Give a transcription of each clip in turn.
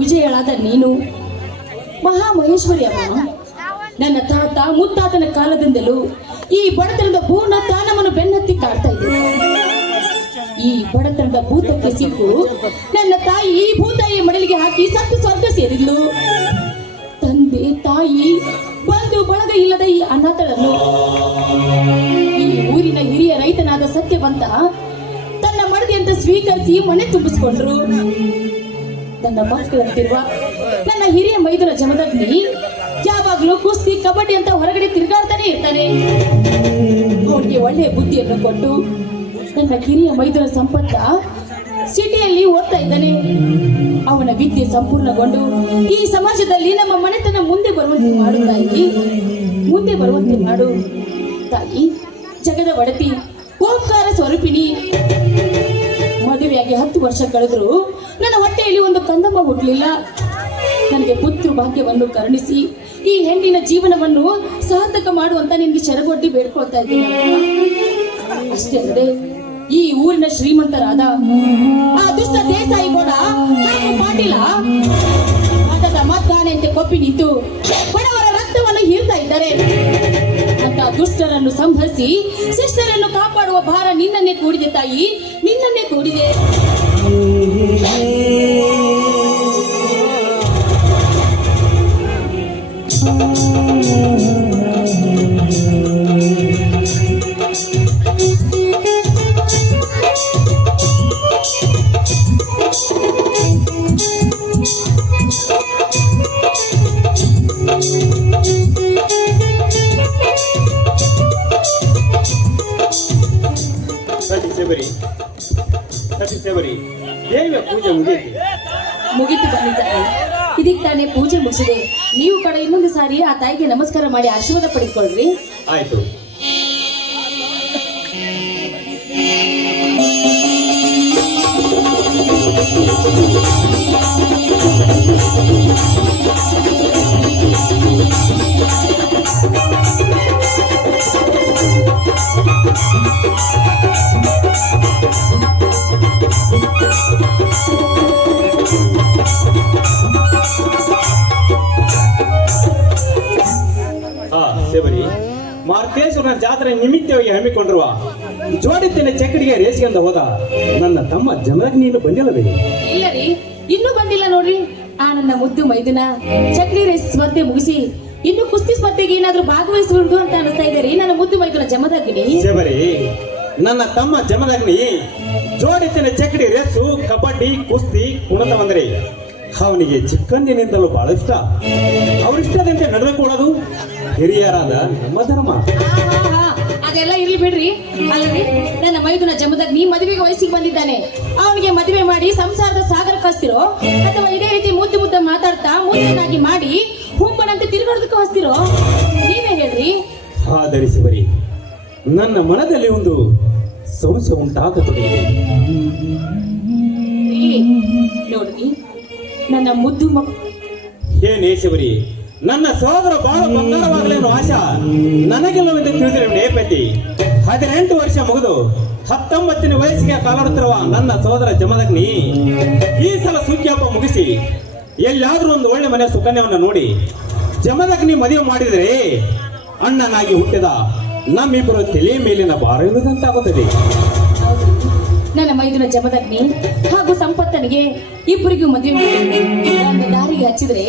ವಿಜಯಳಾದ ನೀನು ಮಹಾಮಹೇಶ್ವರಿ ಅಮ್ಮ. ನನ್ನ ತಾತ ಮುತ್ತಾತನ ಕಾಲದಿಂದಲೂ ಈ ಬಡತನದ ಪೂರ್ಣ ತಾನವನ್ನು ಬೆನ್ನತ್ತಿ ಕಾಡ್ತಾ ಇದೆ. ಈ ಬಡತನದ ಭೂತಕ್ಕೆ ಸಿಕ್ಕು ನನ್ನ ತಾಯಿ ಈ ಭೂತಾಯಿಯ ಮಡಲಿಗೆ ಹಾಕಿ ಸತ್ತು ಸ್ವರ್ಗ ಸೇರಿದ್ಲು. ತಂದೆ ತಾಯಿ ಬಂಧು ಬಳಗ ಇಲ್ಲದ ಈ ಅನಾಥಳನ್ನು ಈ ಊರಿನ ಹಿರಿಯ ರೈತನಾದ ಸತ್ಯವಂತ ತನ್ನ ಮಡದಿ ಅಂತ ಸ್ವೀಕರಿಸಿ ಮನೆ ತುಂಬಿಸಿಕೊಂಡ್ರು. ನನ್ನ ಮಕ್ಕಳಂತಿರುವ ನನ್ನ ಹಿರಿಯ ಮೈದುನ ಜಮದಗ್ನಿ ಯಾವಾಗ್ಲೂ ಕುಸ್ತಿ ಕಬಡ್ಡಿ ಅಂತ ಹೊರಗಡೆ ತಿರುಗಾಡ್ತಾನೆ ಇರ್ತಾನೆ. ಅವನಿಗೆ ಒಳ್ಳೆಯ ಬುದ್ಧಿಯನ್ನು ಕೊಟ್ಟು ನನ್ನ ಕಿರಿಯ ಮೈದುನ ಸಂಪತ್ತ ಸಿಟಿಯಲ್ಲಿ ಓದ್ತಾ ಇದ್ದಾನೆ. ಅವನ ವಿದ್ಯೆ ಸಂಪೂರ್ಣಗೊಂಡು ಈ ಸಮಾಜದಲ್ಲಿ ನಮ್ಮ ಮನೆತನ ಮುಂದೆ ಬರುವಂತೆ ಮಾಡು ತಾಯಿ, ಮುಂದೆ ಬರುವಂತೆ ಮಾಡು ತಾಯಿ. ಜಗದ ಒಡತಿ ಓಂಕಾರ ಸ್ವರೂಪಿಣಿ. ಮದುವೆಯಾಗಿ 10 ವರ್ಷ ಕಳೆದ್ರು ನನ್ನ ಹೊಟ್ಟೆಯಲ್ಲಿ ಒಂದು ಕಂದಮ್ಮ ಹುಟ್ಟಲಿಲ್ಲ. ನನಗೆ ಪುತ್ರ ಭಾಗ್ಯವನ್ನು ಕರುಣಿಸಿ ಈ ಹೆಣ್ಣಿನ ಜೀವನವನ್ನು ಸಾರ್ಥಕ ಮಾಡುವಂತ ನಿನ್ಗೆ ಶರಗೊಡ್ಡಿ ಬೇಡ್ಕೊಳ್ತಾ ಇದ್ದೀನಿ. ಅಷ್ಟೇ ಅಲ್ಲದೆ ಈ ಊರಿನ ಶ್ರೀಮಂತರಾದ ಆ ದುಷ್ಟ ದೇಸಾಯಿ ಗೌಡ ಪಾಟೀಲ ಮತದ ಮತದಾನೆಯಂತೆ ಕೊಪ್ಪಿ ನಿಂತು ಬಡವರ ರಕ್ತವನ್ನು ಹೀರ್ತಾ ಇದ್ದಾರೆ. ಅಂತ ದುಷ್ಟರನ್ನು ಸಂಹರಿಸಿ ಶಿಷ್ಟರನ್ನು ಕಾಪಾಡುವ ಭಾರ ನಿನ್ನನ್ನೇ ಕೂಡಿದೆ ತಾಯಿ, ನಿನ್ನನ್ನೇ ಕೂಡಿದೆ. ಸೇವರಿ ಸೇವರಿ ದೇವಿಯ ಪೂಜೆ ಮುಗಿಯಿತು. ಮುಗಿತು ಬಂದಿದ್ದಾರೆ. ಇದಕ್ಕೆ ತಾನೇ ಪೂಜೆ ಮುಗಿಸಿದೆ. ನೀವು ಕಡೆ ಇನ್ನೊಂದು ಸಾರಿ ಆ ತಾಯಿಗೆ ನಮಸ್ಕಾರ ಮಾಡಿ ಆಶೀರ್ವಾದ ಪಡೆದುಕೊಳ್ಳ್ರಿ. ಆಯ್ತು. ಸೇವರಿ ಮಾರ್ಕೇಶ್ವರನ ಜಾತ್ರೆ ನಿಮಿತ್ತವಾಗಿ ಹಮ್ಮಿಕೊಂಡಿರುವ ಜೋಡಿತ್ತಿನ ಚಕ್ಕಡಿಗೆ ರೇಸಿಗೆಂದ ಹೋದ ನನ್ನ ತಮ್ಮ ಜಮದಗ್ನಿಯನ್ನು ಬಂದಿಲ್ಲವೇ? ಇಲ್ಲ ರೀ, ಇನ್ನೂ ಬಂದಿಲ್ಲ ನೋಡ್ರಿ. ಆ ನನ್ನ ಮುದ್ದು ಮೈದುನ ಚಕ್ರಿ ರೇಸ್ ಸ್ಪರ್ಧೆ ಮುಗಿಸಿ ಇನ್ನು ಕುಸ್ತಿ ಸ್ಪರ್ಧೆಗೆ ಏನಾದ್ರೂ ಭಾಗವಹಿಸಬಹುದು ಅಂತ ಅನಿಸ್ತಾ ಇದೆ ರೀ ನನ್ನ ಮುದ್ದು ಮೈದುನ ಜಮದಗ್ನಿ. ಸೇವರಿ ನನ್ನ ತಮ್ಮ ಜಮದಗ್ನಿ ಜೋಡಿತ್ತಿನ ಚಕ್ಕಡಿ ರೇಸು, ಕಬಡ್ಡಿ, ಕುಸ್ತಿ ಕುಣಿತ ಬಂದ್ರಿ ಅವನಿಗೆ ಚಿಕ್ಕಂದಿನಿಂದಲೂ ಬಹಳ ಇಷ್ಟ. ಅವರಿಷ್ಟದಂತೆ ನಡೆದುಕೊಳ್ಳೋದು ಹಿರಿಯರಾದ ನಮ್ಮ ಧರ್ಮ. ಅದೆಲ್ಲ ಇರ್ಲಿ ಬಿಡ್ರಿ. ಅಲ್ರಿ ನನ್ನ ಮೈದುನ ಜಮದಗ್ನಿ ಮದುವೆಗೆ ವಯಸ್ಸಿಗೆ ಬಂದಿದ್ದಾನೆ. ಅವನಿಗೆ ಮದುವೆ ಮಾಡಿ ಸಂಸಾರದ ಸಾಗರ ಕಸ್ತಿರೋ ಅಥವಾ ಇದೇ ರೀತಿ ಮುದ್ದ ಮಾತಾಡ್ತಾ ಮುದ್ದನಾಗಿ ಮಾಡಿ ಹುಂಬನಂತೆ ತಿರುಗಾಡೋದಕ್ಕೆ ಹೊಸ್ತಿರೋ ನೀವೇ ಹೇಳ್ರಿ. ಆಧರಿಸುವರಿ ನನ್ನ ಮನದಲ್ಲಿ ಒಂದು ಸಂಶಯ ಉಂಟಾಗತೊಡಗಿದೆ. ನೋಡ್ರಿ ನನ್ನ ಮುದ್ದು ಏನೇಶವರಿ ನನ್ನ ಸಹೋದರ ಬಹಳ ಬಂಗಾರವಾಗಲೇನು ಆಶಾ ನನಗೆಲ್ಲವೆಂದು ತಿಳಿದರೆ ನೇಪತಿ 18 ವರ್ಷ ಮುಗಿದು 19ನೇ ವಯಸ್ಸಿಗೆ ಕಾಲಾಡುತ್ತಿರುವ ನನ್ನ ಸಹೋದರ ಜಮದಗ್ನಿ ಈ ಸಲ ಸುಗ್ಗಿ ಹಬ್ಬ ಮುಗಿಸಿ ಎಲ್ಲಾದ್ರೂ ಒಂದು ಒಳ್ಳೆ ಮನೆ ಸುಕನ್ಯವನ್ನು ನೋಡಿ ಜಮದಗ್ನಿ ಮದುವೆ ಮಾಡಿದರೆ ಅಣ್ಣನಾಗಿ ಹುಟ್ಟಿದ ನಮ್ಮಿಬ್ಬರು ತಲೆ ಮೇಲಿನ ಭಾರ ಇಲ್ಲದಂತಾಗುತ್ತದೆ. ನನ್ನ ಮೈದುನ ಜಮದಗ್ನಿ ಹಾಗೂ ಸಂಪತ್ತನಿಗೆ ಇಬ್ಬರಿಗೂ ಮದುವೆ ಒಂದು ದಾರಿಗೆ ಹಚ್ಚಿದ್ರೆ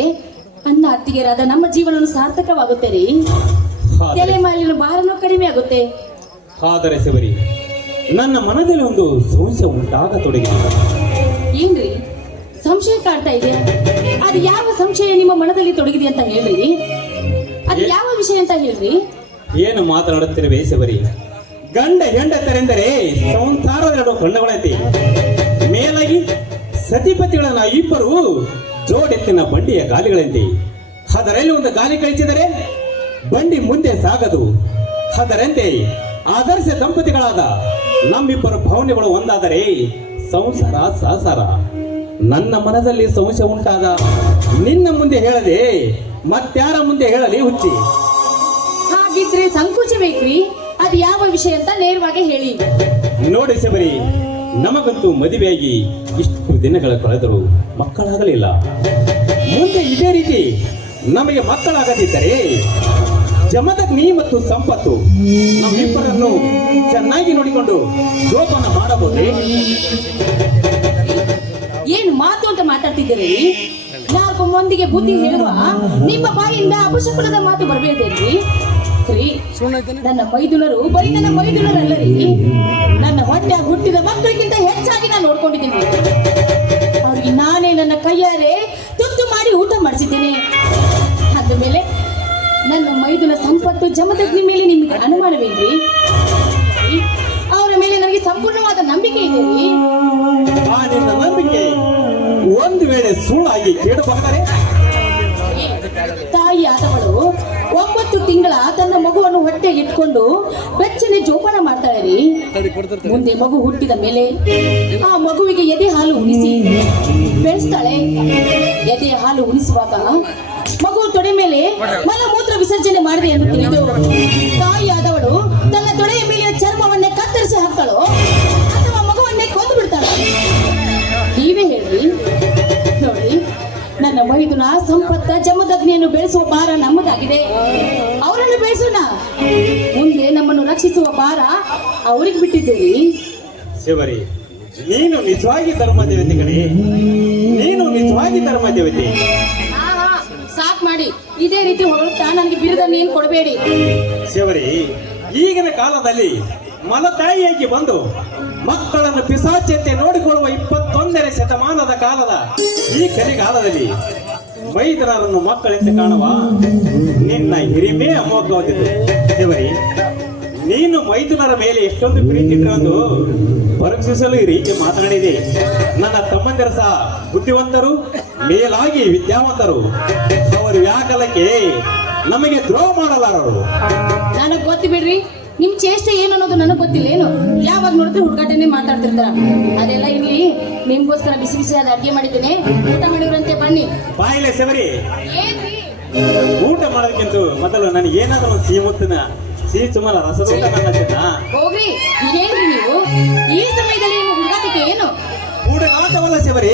ಅನ್ನ ಅತ್ತಿಗೆರಾದ ನಮ್ಮ ಜೀವನ ಸಾರ್ಥಕವಾಗುತ್ತೆ ರೀ. ತಲೆ ಮೇಲಿನ ಭಾರನೂ ಕಡಿಮೆ ಆಗುತ್ತೆ. ಆದರೆ ಶಿವರಿ ನನ್ನ ಮನದಲ್ಲಿ ಒಂದು ಸಂಶಯ ಉಂಟಾಗತೊಡಗಿದೆ. ಏನ್ರಿ ಸಂಶಯ ಕಾಡ್ತಾ ಇದೆ? ಅದು ಯಾವ ಸಂಶಯ ನಿಮ್ಮ ಮನದಲ್ಲಿ ತೊಡಗಿದೆ ಅಂತ ಹೇಳ್ರಿ. ಅದು ಯಾವ ವಿಷಯ ಅಂತ ಹೇಳ್ರಿ. ಏನು ಮಾತನಾಡುತ್ತಿರುವೆ ಶಿವರಿ? ಗಂಡ ಹೆಂಡತರೆಂದರೆ ಸಂಸಾರದ ಕಣ್ಣುಗಳೈತಿ. ಮೇಲಾಗಿ ಸತಿಪತಿಗಳನ್ನ ಇಬ್ಬರು ಜೋಡೆತ್ತಿನ ಬಂಡಿಯ ಗಾಲಿಗಳಂತೆ. ಅದರಲ್ಲಿ ಒಂದು ಗಾಲಿ ಕಳಿಸಿದರೆ ಬಂಡಿ ಮುಂದೆ ಸಾಗದು. ಅದರಂತೆ ಆದರ್ಶ ದಂಪತಿಗಳಾದ ನಮ್ಮಿಬ್ಬರು ಭಾವನೆಗಳು ಒಂದಾದರೆ ಸಂಸಾರ ಸಹಸಾರ. ನನ್ನ ಮನದಲ್ಲಿ ಸಂಶಯ ಉಂಟಾದ ನಿನ್ನ ಮುಂದೆ ಹೇಳದೆ ಮತ್ಯಾರ ಮುಂದೆ ಹೇಳಲಿ ಹುಚ್ಚಿ? ಹಾಗಿದ್ರೆ ಸಂಕೋಚ ಬೇಕ್ರಿ. ಅದು ಯಾವ ವಿಷಯ ಅಂತ ನೇರವಾಗಿ ಹೇಳಿ. ನೋಡಿ ಶಬರಿ, ನಮಗಂತೂ ಮದುವೆಯಾಗಿ ಇಷ್ಟು ದಿನಗಳ ಕಳೆದರೂ ಮಕ್ಕಳಾಗಲಿಲ್ಲ. ಮುಂದೆ ಇದೇ ರೀತಿ ನಮಗೆ ಮಕ್ಕಳಾಗದಿದ್ದರೆ ಜಮದಗ್ನಿ ಮತ್ತು ಸಂಪತ್ತು ನಮ್ಮಿಬ್ಬರನ್ನು ಚೆನ್ನಾಗಿ ನೋಡಿಕೊಂಡು ಜೋಪಾನ ಮಾಡಬಹುದೇ? ಏನು ಮಾತು ಅಂತ ಮಾತಾಡ್ತಿದ್ದೀರಿ? ನಾಲ್ಕು ಮಂದಿಗೆ ಬುದ್ಧಿ ಹೇಳುವ ನಿಮ್ಮ ಬಾಯಿಂದ ಅಪಶಕುನದ ಮಾತು ಬರಬೇಕೇನ್ರಿ? ನನ್ನ ಮೈದುನರು ಬರೀ ನನ್ನ ಮೈದುನರಲ್ಲರಿ, ನನ್ನ ಹೊಟ್ಟೆ ಹುಟ್ಟಿದ ಮಕ್ಕಳಿಗಿಂತ ಹೆಚ್ಚಾಗಿ ನಾನು ನೋಡ್ಕೊಂಡಿದ್ದೀನಿ. ಅವ್ರಿಗೆ ನಾನೇ ನನ್ನ ಕೈಯಾರೆ ತುತ್ತು ಮಾಡಿ ಊಟ ಮಾಡಿಸಿದ್ದೇನೆ. ಅದ ಮೇಲೆ ನನ್ನ ಮೈದುನ ಸಂಪತ್ತು ಜಮದಗ್ನಿ ಮೇಲೆ ನಿಮಗೆ ಅನುಮಾನವೇನ್ರಿ? ಅವರ ಮೇಲೆ ನನಗೆ ಸಂಪೂರ್ಣವಾದ ನಂಬಿಕೆ ಇದೆ ರೀ. ಆ ನಿನ್ನ ನಂಬಿಕೆ ಒಂದು ವೇಳೆ ಸುಳ್ಳಾಗಿ ಕೇಳಬಹುದರೆ? ತಾಯಿ ಆದವಳು 9 ತಿಂಗಳ ತನ್ನ ಮಗುವನ್ನು ಹೊಟ್ಟೆಗೆ ಇಟ್ಕೊಂಡು ಬೆಚ್ಚನೆ ಜೋಪಾನ ಮಾಡ್ತಾಳೆ ರೀ. ಮುಂದೆ ಮಗು ಹುಟ್ಟಿದ ಮೇಲೆ ಆ ಮಗುವಿಗೆ ಎದೆ ಹಾಲು ಉಣಿಸಿ ಬೆಳೆಸ್ತಾಳೆ. ಎದೆ ಹಾಲು ಉಣಿಸುವಾಗ ಮಗು ತೊಡೆ ಮೇಲೆ ಮಲಮೂತ್ರ ವಿಸರ್ಜನೆ ಮಾಡಿದೆ ಎಂದು ತಿಳಿದು ತಾಯಿ ಆದವಳು ತನ್ನ ತೊಡೆಯ ಮೇಲಿನ ಚರ್ಮವನ್ನೇ ಕತ್ತರಿಸಿ ಹಾಕ್ತಾಳೋ ಅಥವಾ ಮಗುವನ್ನೇ ಕೊಂದು ಬಿಡ್ತಾಳೆ? ನೀವೇ ಹೇಳ್ರಿ. ನೋಡಿ, ನನ್ನ ಮೈದುನ ಸಂಪತ್ತ ಜಮದಗ್ನಿಯನ್ನು ಬೆಳೆಸುವ ಭಾರ ನಮ್ಮದಾಗಿದೆ. ಅವರನ್ನು ಬೆಳೆಸೋಣ, ಮುಂದೆ ನಮ್ಮನ್ನು ರಕ್ಷಿಸುವ ಭಾರ ಅವ್ರಿಗೆ ಬಿಟ್ಟಿದ್ದೀರಿ. ಶಿವರಿ, ನೀನು ನಿಜವಾಗಿ ಧರ್ಮದೇವತೆ ಕಡೆ, ನೀನು ನಿಜವಾಗಿ ಧರ್ಮದೇವತೆ. ಸಾಕ್ ಮಾಡಿ, ಇದೇ ರೀತಿ ಹೊರಡ್ತಾ ನನಗೆ ಬಿರುದನ್ನು ಏನು ಕೊಡಬೇಡಿ. ಶಿವರಿ, ಈಗಿನ ಕಾಲದಲ್ಲಿ ಮಲತಾಯಿಯಾಗಿ ಬಂದು ಮಕ್ಕಳನ್ನು ಪಿಸಾಚಂತೆ ನೋಡಿಕೊಳ್ಳುವ 21ನೇ ಶತಮಾನದ ಕಾಲದ ಈ ಕಲಿಗಾಲದಲ್ಲಿ ಮೈದನರನ್ನು ಮಕ್ಕಳೆಂದು ಕಾಣುವ ನಿನ್ನ ಹಿರಿಮೆ ಅಮೋಘವಾದಿತ್ತು. ಶಿವರಿ, ನೀನು ಮೈದುನರ ಮೇಲೆ ಎಷ್ಟೊಂದು ಪ್ರೀತಿ ಇಟ್ಟರೆಂದು ಪರೀಕ್ಷಿಸಲು ಈ ರೀತಿ ಮಾತನಾಡಿದೆ. ನನ್ನ ತಮ್ಮಂದಿರ ಸಹ ಬುದ್ಧಿವಂತರು, ಮೇಲಾಗಿ ವಿದ್ಯಾವಂತರು. ಅವರು ವ್ಯಾಕಲಕ್ಕೆ ನಮಗೆ ದ್ರೋಹ ಮಾಡಲಾರರು. ನನಗ್ ಗೊತ್ತು ಬಿಡ್ರಿ, ನಿಮ್ ಚೇಷ್ಟೆ ಏನು ಅನ್ನೋದು ನನಗ್ ಗೊತ್ತಿಲ್ಲ. ಏನು ಯಾವಾಗ ನೋಡಿದ್ರೆ ಹುಡುಗಾಟನೆ ಮಾತಾಡ್ತಿರ್ತಾರ. ಅದೆಲ್ಲ ಇಲ್ಲಿ ನಿಮ್ಗೋಸ್ಕರ ಬಿಸಿ ಬಿಸಿಯಾದ ಅಡ್ಗೆ ಮಾಡಿದ್ದೇನೆ, ಊಟ ಮಾಡಿವ್ರಂತೆ ಬನ್ನಿ. ಬಾಯಿಲೆ ಸೆವರಿ, ಏನ್ರಿ ಊಟ ಮಾಡೋದಕ್ಕಿಂತ ಮೊದಲು ನನಗೆ ಏನಾದರೂ ಒಂದು ಸಿಹಿ ಸುಮಲ ರಸದೂಟ ನನ್ನ ಹೋಗ್ರಿ. ಇದೇನ್ರಿ ನೀವು ಈ ಸಮಯದಲ್ಲಿ ನಿಮ್ಮ ಹುಡುಗಾಟಿಕೆ ಏನು? ಹುಡುಗಾಟವಲ್ಲ ಶಿವರಿ,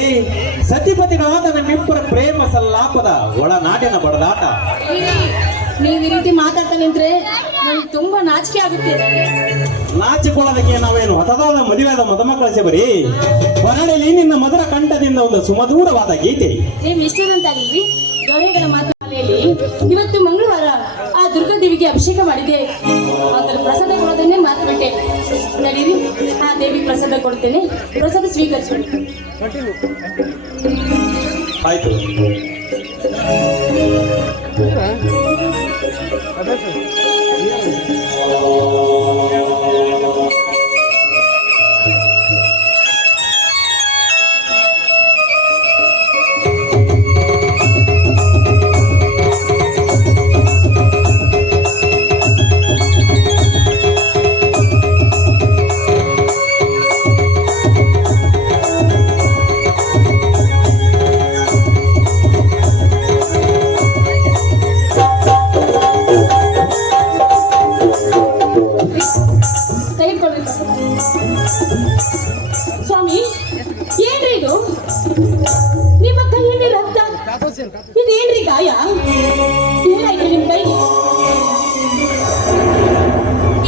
ಸತಿಪತಿಗಳಾದ ನಮ್ಮಿಬ್ಬರ ಪ್ರೇಮ ಸಲ್ಲಾಪದ ಒಳನಾಟಿನ ಬಡದಾಟ. ನೀವು ಈ ರೀತಿ ಮಾತಾಡ್ತಾ ನಿಂತ್ರೆ ನನಗೆ ತುಂಬಾ ನಾಚಿಕೆ ಆಗುತ್ತೆ. ನಾಚಿಕೊಳ್ಳೋದಕ್ಕೆ ನಾವೇನು ಹೊಸದಾದ ಮದುವೆಯಾದ ಮದುಮಕ್ಕಳ ಶಿವರಿ, ಹೊರಡಲಿ ನಿನ್ನ ಮಧುರ ಕಂಠದಿಂದ ಒಂದು ಸುಮಧುರವಾದ ಗೀತೆ. ನೀವು ಇಷ್ಟದಂತಾಗಿಲ್ರಿ. ಗೌರಿಗಳ ಮಾತುಕತೆಯಲ್ಲಿ ಇವತ್ತು ಮಂಗಳವಾರ ಆ ದುರ್ಗಾದೇವಿಗೆ ಅಭಿಷೇಕ ಮಾಡಿದೆ. ಅದರ ಪ್ರಸಾದ ಕೊಡೋದನ್ನೇ ಮಾತು ಬಿಟ್ಟೆ. ನಡೀರಿ, ಆ ದೇವಿ ಪ್ರಸಾದ ಕೊಡ್ತೇನೆ, ಪ್ರಸಾದ ಸ್ವೀಕರಿಸಿ. ಆಯ್ತು. ಸ್ವಾಮಿ, ಏನ್ರಿ ಇದು? ನಿಮ್ಮ ಕೈಯಲ್ಲಿ ರಕ್ತ, ಇದೇನ್ರಿ ಗಾಯ? ಏನಾಯ್ತು ನಿಮ್ ಕೈ?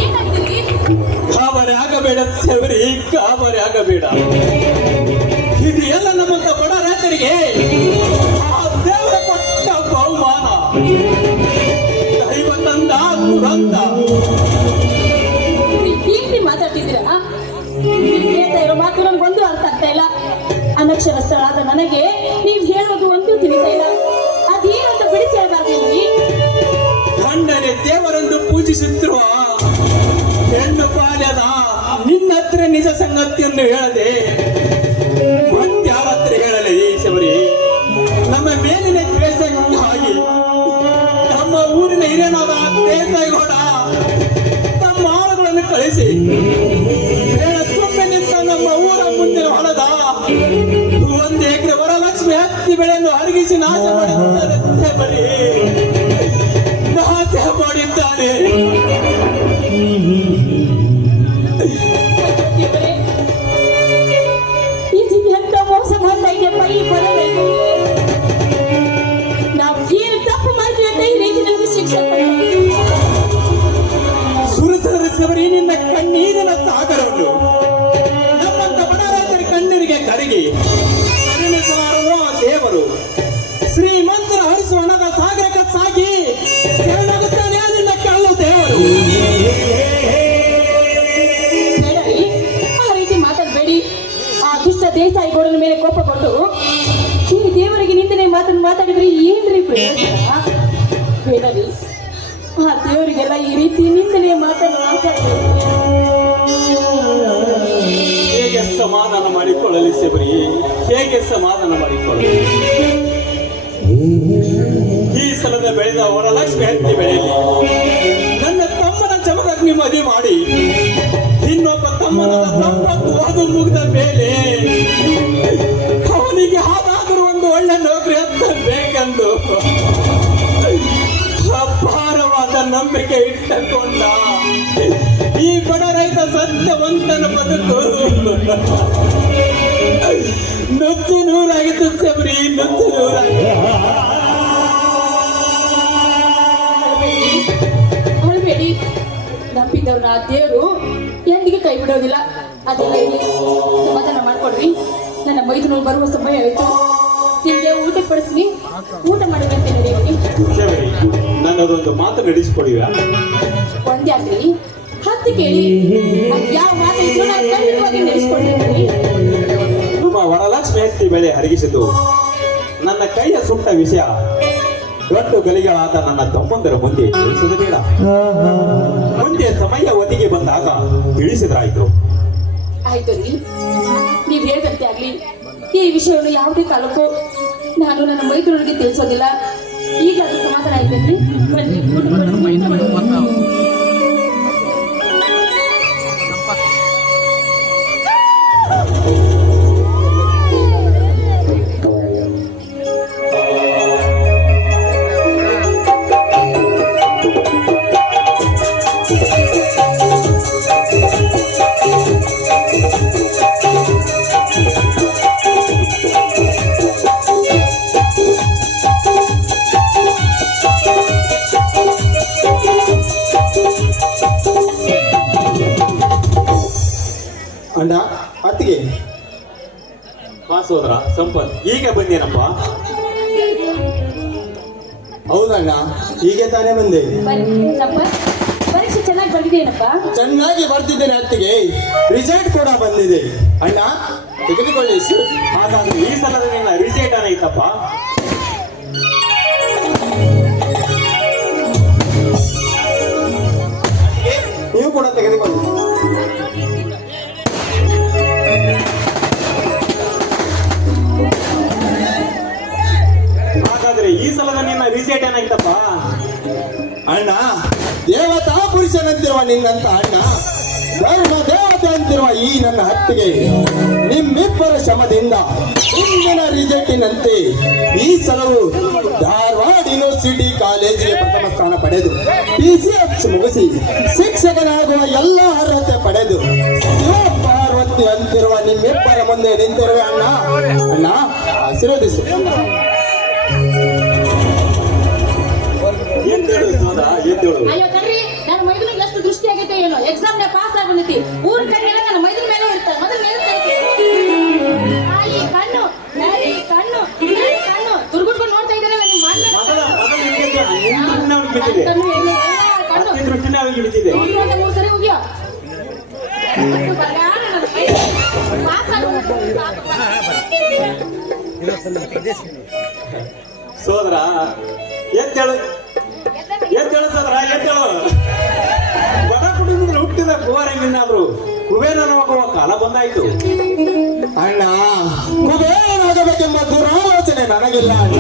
ಏನಾಗಿದ್ರಿ? ಕಾಬರಿ ಆಗಬೇಡ ಸೆವರಿ, ಕಾಬರಿ ಆಗಬೇಡ. ಇದು ಎಲ್ಲ ನಮ್ಮಂತ ಬಡ ರೈತರಿಗೆ ಆ ದೇವರ ಕೊಟ್ಟ ಬಹುಮಾನ, ದೈವ ತಂದ ದುರಂತ. ಏನ್ರಿ ಮಾತಾಡ್ತಿದ್ದೀರಾ? ಹೇಳ್ತಾ ಇರೋ ಮಾತು ನನ್ಗೊಂದು ಅರ್ಥ ಆಗ್ತಾ ಇಲ್ಲ. ಅನಕ್ಷರಸ್ಥಳಾದ ನನಗೆ ನೀವ್ ಹೇಳೋದು ಒಂದು ತಿಳಿತಾ ಇಲ್ಲ. ಅದೇನಂತ ಬಿಡಿಸಿ ಹೇಳ್ಬಾರ್ದೇನ್ರಿ? ಗಂಡನೇ ದೇವರೆಂದು ಪೂಜಿಸುತ್ತಿರುವ ಹೆಣ್ಣು ಪಾಲ್ಯದ ನಿನ್ನ ಹತ್ರ ನಿಜ ಸಂಗತಿಯನ್ನು ಹೇಳದೆ ಮತ್ಯಾರ ಹತ್ರ ಹೇಳಲಿ ಶಬರಿ? ನಮ್ಮ ಮೇಲಿನ ದ್ವೇಷಕ್ಕಾಗಿ ನಮ್ಮ ಊರಿನ ಹಿರಿಯನಾದ ದೇಸಾಯಿಗೌಡ ತಮ್ಮ ಆಳುಗಳನ್ನು ಕಳಿಸಿ ಬೇಡ ತುಂಬೆ ನಿಂತ ನಮ್ಮ ಊರ ಮುಂದಿನ ಹೊಲದ 1 ಎಕರೆ ವರಲಕ್ಷ್ಮಿ ಹತ್ತಿ ಬೆಳೆಯನ್ನು ಅರಗಿಸಿ ನಾಶ ಮಾಡಿದ್ದಾರೆ ಶಬರಿ, ನಾಶ ಮಾಡಿದ್ದಾನೆ. ಇದು ಎಂತ ಮೋಸ ಮಾಡ್ತಾ ಪೈ ಬರಬೇಕು. ನಾವು ಏನು ತಪ್ಪು ಮಾಡ್ತೀವಿ ಅಂತ ಈ ರೀತಿ ನಮಗೆ ಶಿಕ್ಷೆ ಸುರಸರಸವರಿ ನಿನ್ನ ಕಣ್ಣೀರಿನ ಸಾಗರವನ್ನು ನಮ್ಮಂತ ಬಡ ರೈತರ ಕಣ್ಣೀರಿಗೆ ಕರಗಿ ಕರುಣಿಸುವ ದೇವರು ಶ್ರೀಮಂತರ ಹರಿಸುವ ಹಣದ ಸಾಗರಕ್ಕೆ ಸಾಗಿ ಶರಣಾಗುತ್ತಾನೆ ನಿನ್ನ ಕಳ್ಳ ದೇವರು. ಆ ರೀತಿ ಮಾತಾಡಬೇಡಿ. ಆ ದುಷ್ಟ ದೇಸಾಯಿಗೌಡನ ಮೇಲೆ ಕೋಪಗೊಂಡು ಈ ದೇವರಿಗೆ ನಿಂದನೆ ಮಾತನ್ನು ಮಾತಾಡಿದ್ರೆ ಏನ್ರಿ ಪ್ರಯೋಜನ? ಬೇಡರಿ, ಆ ದೇವರಿಗೆಲ್ಲ ಈ ರೀತಿ ನಿಂದನೆ ಮಾತನ್ನು ಮಾತಾಡಬೇಡಿ. ಹೇಗೆ ಸಮಾಧಾನ ಮಾಡಿಕೊಳ್ಳಲಿ ಶಬರಿ, ಹೇಗೆ ಸಮಾಧಾನ ಮಾಡಿಕೊಳ್ಳಲಿ? ಈ ಸಲದ ಬೆಳೆದ ವರಲಕ್ಷ್ಮಿ ಹತ್ತಿ ಬೆಳೆಯಲಿ ನನ್ನ ತಮ್ಮನ ಚಮರಗ್ನಿ ಮದುವೆ ಮಾಡಿ ಇನ್ನೊಬ್ಬ ತಮ್ಮನ ಸಂಪತ್ತು ಅದು ಮುಗಿದ ಮೇಲೆ ಅವನಿಗೆ ಹಾಗಾದರೂ ಒಂದು ಒಳ್ಳೆ ನೌಕರಿ ಹತ್ತಬೇಕೆಂದು ಅಪಾರವಾದ ನಂಬಿಕೆ ಇಟ್ಟುಕೊಂಡ ಈ ಬಡ ರೈತ ಸತ್ಯವಂತನ ಬದುಕು ನುಚ್ಚು ನೂರಾಗಿತ್ತು ಶಬರಿ, ನುಚ್ಚು ನೂರಾಗಿತ್ತು. ಅಳಬೇಡಿ. ನಂಬಿದವ್ರನ್ನ ಆ ದೇವರು ಎಂದಿಗೆ ಕೈ ಬಿಡೋದಿಲ್ಲ. ಅದೆಲ್ಲ ಇಲ್ಲಿ ಸಮಾಧಾನ ಮಾಡ್ಕೊಡ್ರಿ. ನನ್ನ ಮೈದುನೂರು ಬರುವ ಸಮಯ ಆಯಿತು. ನಿಮಗೆ ಊಟಕ್ಕೆ ಪಡಿಸ್ತೀನಿ, ಊಟ ಮಾಡಿದಂತೆ ನಡೆಯೋಗಿ. ಶಬರಿ, ನನ್ನದೊಂದು ಮಾತು ನಡೆಸಿಕೊಡಿವ? ಒಂದ್ಯಾಕ್ರಿ, ಹತ್ತು ಕೇಳಿ. ಯಾವ ಮಾತಾಡಿದ್ರು ನಾನು ಖಂಡಿತವಾಗಿ ನಡೆಸ್ಕೊಡ್ತೀನಿ. ನಮ್ಮ ವರಲಕ್ಷ್ಮಿ ಹತ್ತಿ ಬೆಳೆ ಹರಗಿಸಿದ್ದು ನನ್ನ ಕೈಯ ಸುಟ್ಟ ವಿಷಯ ದೊಡ್ಡ ಗಲಿಗಳಾದ ನನ್ನ ತಮ್ಮಂದರ ಮುಂದೆ ತಿಳಿಸುವುದು ಬೇಡ. ಮುಂದೆ ಸಮಯ ಒದಗಿ ಬಂದಾಗ ತಿಳಿಸಿದ್ರಾಯ್ತು. ಆಯ್ತು ರೀ, ನೀವ್ ಹೇಳ್ದಂತೆ ಆಗ್ಲಿ. ಈ ವಿಷಯವನ್ನು ಯಾವುದೇ ಕಾಲಕ್ಕೂ ನಾನು ನನ್ನ ಮೈತ್ರಿಗೆ ತಿಳಿಸೋದಿಲ್ಲ. ಈಗ ಅದು ಸಮಾಧಾನ ಆಯ್ತೇನ್ರಿ? ಬನ್ನಿ, ಅಣ್ಣ ಅತ್ತಿಗೆ ಬಾ ಸೋದರ ಸಂಪತ್, ಈಗ ಬಂದೇನಪ್ಪ. ಹೌದಣ್ಣ, ಹೀಗೆ ತಾನೇ ಬಂದೆ. ಪರೀಕ್ಷೆ ಚೆನ್ನಾಗಿ ಬಂದಿದೆಯೇನಪ್ಪ? ಚೆನ್ನಾಗಿ ಬರ್ತಿದ್ದೇನೆ ಅತ್ತಿಗೆ. ರಿಸಲ್ಟ್ ಕೂಡ ಬಂದಿದೆ. ಅಣ್ಣ ತೆಗೆದುಕೊಳ್ಳಿ. ಹಾಗಾದ್ರೆ ಈ ಸಲದ ನಿನ್ನ ರಿಸಲ್ಟ್ ಏನಾಯ್ತಪ್ಪ? ನೀವು ಕೂಡ ತೆಗೆದುಕೊಳ್ಳಿ. ಹಾಗಾದ್ರೆ ಈ ಸಲದ ನಿನ್ನ ರಿಸಲ್ಟ್ ಏನಾಯ್ತಪ್ಪ? ಅಣ್ಣ, ದೇವತಾ ಪುರುಷನಂತಿರುವ ನಿನ್ನಂತ ಅಣ್ಣ, ಧರ್ಮ ದೇವತೆ ಅಂತಿರುವ ಈ ನನ್ನ ಹತ್ತಿಗೆ ನಿಮ್ಮಿಬ್ಬರ ಶ್ರಮದಿಂದ ಇಂದಿನ ರಿಸಲ್ಟಿನಂತೆ ಈ ಸಲವು ಧಾರವಾಡ ಯೂನಿವರ್ಸಿಟಿ ಕಾಲೇಜಿಗೆ ಪ್ರಥಮ ಸ್ಥಾನ ಪಡೆದು PCH ಮುಗಿಸಿ ಶಿಕ್ಷಕನಾಗುವ ಎಲ್ಲ ಅರ್ಹತೆ ಪಡೆದು ಶಿವಪಾರ್ವತಿ ಅಂತಿರುವ ನಿಮ್ಮಿಬ್ಬರ ಮುಂದೆ ನಿಂತಿರುವೆ ಅಣ್ಣ. ಅಣ್ಣ ಆಶೀರ್ವದಿಸು. ಎದ್ದೇಳು ಸೋದ, ಎದ್ದೇಳು. ಅಯ್ಯೋ ಕಣ್ರಿ, ನನ್ನ ಮೈದನಿಗೆ ಎಷ್ಟು ದೃಷ್ಟಿ ಆಗೈತೆ ಏನೋ. ಎಕ್ಸಾಮ್ ನೇ ಪಾಸ್ ಆಗ್ಬಿಡ್ತಿ. ಊರ್ ಕಣ್ಣೆಲ್ಲ ನನ್ನ ಮೈದನ ಮೇಲೆ ಇರ್ತಾರೆ. ಮೊದಲು ಮೇಲೆ ಕಣ್ಣು ಕಣ್ಣು ಕಣ್ಣು ತುರ್ಗುಟ್ಕೊಂಡು ನೋಡ್ತಾ ಇದ್ದಾನೆ ನಿಮ್ಮ ಅಣ್ಣ. ಅತ್ತೆ ದೃಷ್ಟಿನೇ ಅವ್ನಿಗೆ ಹಿಡಿತಿದೆ. 3 ಸರಿ ಹೋಗ್ಯೋ. ಸೋದರ ಎದ್ದೇಳು, ಎದ್ದೇಳು ಸೋದರ, ಎದ್ದೇಳು. ಬಡ ಕುಟುಂಬದಲ್ಲಿ ಹುಟ್ಟಿದ ಕುವರಂಗಿನಾದ್ರು ಕುಬೇರನಾಗುವ ಕಾಲ ಬಂದಾಯ್ತು. ಅಣ್ಣ, ಕುಬೇರನಾಗಬೇಕೆಂಬ ದುರಾಲೋಚನೆ ನನಗಿಲ್ಲ ಅಣ್ಣ.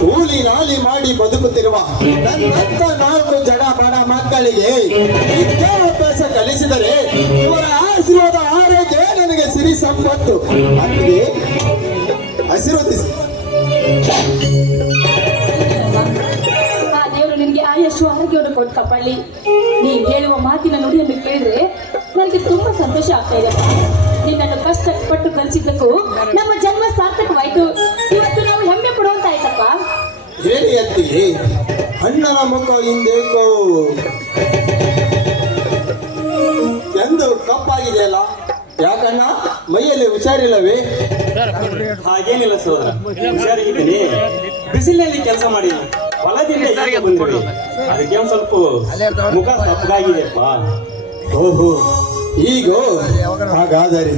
ಕೂಲಿ ನಾಲಿ ಮಾಡಿ ಬದುಕುತ್ತಿರುವ ನನ್ನಂತ 4 ಜಡ ಬಡ ಮಕ್ಕಳಿಗೆ ವಿದ್ಯಾಭ್ಯಾಸ ಕಲಿಸಿದರೆ ಇವರ ಆಶೀರ್ವಾದ ಆರೋಗ್ಯ ನನಗೆ ಸಿರಿ ಸಂಪತ್ತು. ಅದಕ್ಕೆ ಆಶೀರ್ವದಿಸಿ. ಆ ದೇವರು ನಿನಗೆ ಆಯಸ್ಸು ಆರೋಗ್ಯವನ್ನು ಕೊಟ್ಟು ಕಾಪಾಡಲಿ. ನೀನು ಹೇಳುವ ಮಾತಿನ ನುಡಿಯನ್ನು ಕೇಳಿದ್ರೆ ನನಗೆ ತುಂಬಾ ಸಂತೋಷ ಆಗ್ತಾ ಇದೆ. ನಿನ್ನನ್ನು ಕಷ್ಟಪಟ್ಟು ಕಲಿಸಿದ್ದಕ್ಕೂ ನಮ್ಮ ಜನ್ಮ ಸಾರ್ಥಕವಾಯ್ತು. ಇವತ್ತು ನಾವು ಹೆಮ್ಮೆ ಪಡುವಂತ ಆಯ್ತಪ್ಪ. ಹೇಳಿ ಅತ್ತಿಗೆ, ಅಣ್ಣನ ಮುಖ ಹಿಂದೇಕೋ ಎಂದು ಕಪ್ಪಾಗಿದೆಯಲ್ಲ, ಯಾಕಣ್ಣ ಮೈಯಲ್ಲಿ ಹುಷಾರಿಲ್ಲವೇ? ಹಾಗೇನಿಲ್ಲ ಸೋದರ, ಹುಷಾರಿದ್ದೀನಿ. ಬಿಸಿಲಿನಲ್ಲಿ ಕೆಲಸ ಮಾಡಿ ಹೊಲದಿಂದ ಈಗ ಬಂದ್ರಿ, ಅದಕ್ಕೆ ಒಂದ್ ಸ್ವಲ್ಪ ಮುಖ ಸಪ್ಪಗಾಗಿದೆಯಪ್ಪ. ಓಹೋ, ಈಗ ಹಾಗಾದರೆ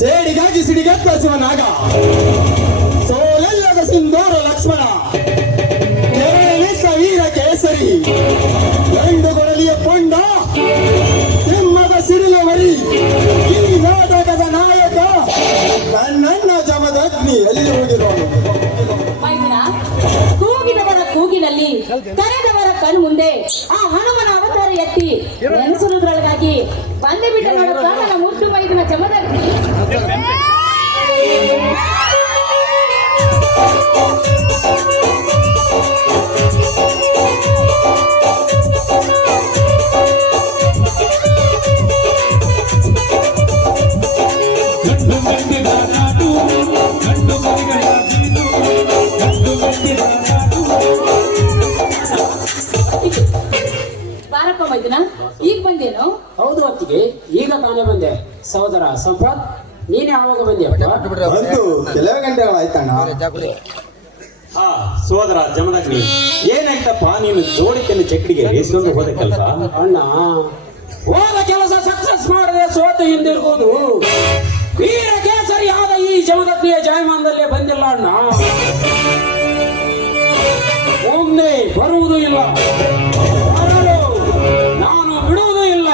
ಸೇಡಿಗಾಗಿ ಸಿಡಿಗೆತ್ತ ಶಿವನಾಗ, ಸೋಲೆಲ್ಲದ ಸಿಂಧೂರ ಲಕ್ಷ್ಮಣ, ವೀರ ಕೇಸರಿ, ಗಂಡು ಕೊಡಲಿಯ ಪೊಂಡ, ಸಿಂಹದ ಸಿರಿಯ ಮರಿ, ಈ ನಾಟಕದ ನಾಯಕ ನನ್ನಣ್ಣ ಜಮದಗ್ನಿ ಎಲ್ಲಿ ಹೋಗಿರೋನು? ಮೈದುನ, ಕೂಗಿದವರ ಕೂಗಿನಲ್ಲಿ ಕರೆದವರ ಕಣ್ಣು ಮುಂದೆ ಆ ಹನುಮನ ಅವತಾರ ಎತ್ತಿ ನೆನೆಸುವುದರೊಳಗಾಗಿ ಬಂದೆ ಬಿಟ್ಟ ನೋಡಪ್ಪ ನನ್ನ ಮುಟ್ಟು ಮೈದುನ ಜಮದಗ್ನಿ. ಬಾರಪ್ಪ ಮೈದುನ, ಈಗ ಬಂದೇನು? ಹೌದು ಅತ್ತಿಗೆ, ಈಗ ತಾನೇ ಬಂದೆ. ಸಹೋದರ ಸಂಪತ್, ನೀನೇ ಯಾವಾಗ ಬಂದೆ? ಬಂದು ಕೆಲವೇ ಗಂಟೆಗಳಾಯ್ತಣ್ಣ. ಹಾ ಸೋದರ ಜಮದಗ್ನಿ, ಏನಾಯ್ತಪ್ಪ ನೀನು ಜೋಡಿಕೆಯನ್ನು ಚಕ್ಡಿಗೆ ಎಷ್ಟೊಂದು ಹೋದ ಕೆಲಸ? ಅಣ್ಣ, ಹೋದ ಕೆಲಸ ಸಕ್ಸಸ್ ಮಾಡದೆ ಸೋತು ಹಿಂದಿರುವುದು ವೀರ ಕೇಸರಿ ಆದ ಈ ಜಮದಗ್ನಿಯ ಜಾಯಮಾನದಲ್ಲೇ ಬಂದಿಲ್ಲ ಅಣ್ಣ. ಮುಂದೆ ಬರುವುದು ಇಲ್ಲ, ಬರಲು ನಾನು ಬಿಡುವುದೂ ಇಲ್ಲ.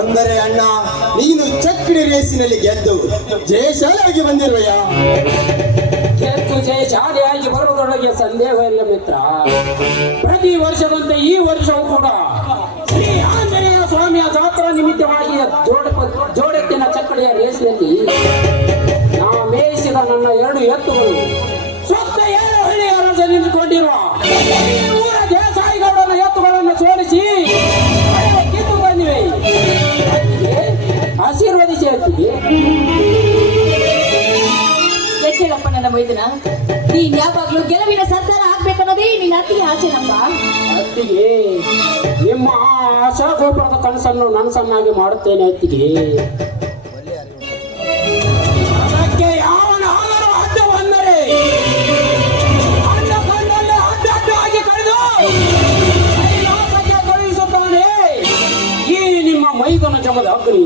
ಅಂದರೆ ಅಣ್ಣ, ನೀನು ಚಕ್ರಿ ರೇಸಿನಲ್ಲಿ ಗೆದ್ದು ಜಯಶಾಲಿಯಾಗಿ ಬಂದಿರುವೆಯಾ? ಗೆದ್ದು ಜಯಶಾಲಿಯಾಗಿ ಬರುವುದರೊಳಗೆ ಸಂದೇಹವಿಲ್ಲ ಮಿತ್ರ. ಪ್ರತಿ ವರ್ಷದಂತೆ ಈ ವರ್ಷವೂ ಕೂಡ ಶ್ರೀ ಆಂಜನೇಯ ಸ್ವಾಮಿಯ ಜಾತ್ರಾ ನಿಮಿತ್ತವಾಗಿ ಜೋಡೆತ್ತಿನ ಚಕ್ಕಡಿಯ ರೇಸ್ನಲ್ಲಿ ನಾ ಮೇಯಿಸಿದ ನನ್ನ 2 ಎತ್ತುಗಳು ಸ್ವತ್ತ 7 ಹಳ್ಳಿಯ ರಜೆ ನಿಂತುಕೊಂಡಿರುವ ಈ ಊರ ದೇಸಾಯಿಗೌಡನ ಎತ್ತುಗಳನ್ನು ಸೋಲಿಸಿ ಕಿತ್ತು ಬಂದಿವೆ. ಆಶೀರ್ವದಿಸಿ ಅತ್ತಿಗೆ. ಕೇಳಪ್ಪ ನನ್ನ ಮೈದನ, ನೀನ್ ಯಾವಾಗ್ಲೂ ಗೆಲುವಿನ ಸರ್ದಾರ ಆಗ್ಬೇಕನ್ನೋದೇ ನಿನ್ನ ಅತ್ತಿಗೆ ಆಸೆ ನಮ್ಮ. ಅತ್ತಿಗೆ, ನಿಮ್ಮ ಆಶಾ ಗೋಪುರದ ಕನಸನ್ನು ನನಸನ್ನಾಗಿ ಮಾಡುತ್ತೇನೆ ಅತ್ತಿಗೆ. ಅದಕ್ಕೆ ಯಾವನಾದರೂ ಅಡ್ಡ ಬಂದರೆ ಅಡ್ಡ ಕಂಡಲ್ಲೇ ಅಡ್ಡಾಗಿ ಕಳೆದು ಕೈಲಾಸಕ್ಕೆ ಕಳುಹಿಸುತ್ತಾನೆ ಈ ನಿಮ್ಮ ಮೈದನ ಜಮದ ಅಗ್ನಿ.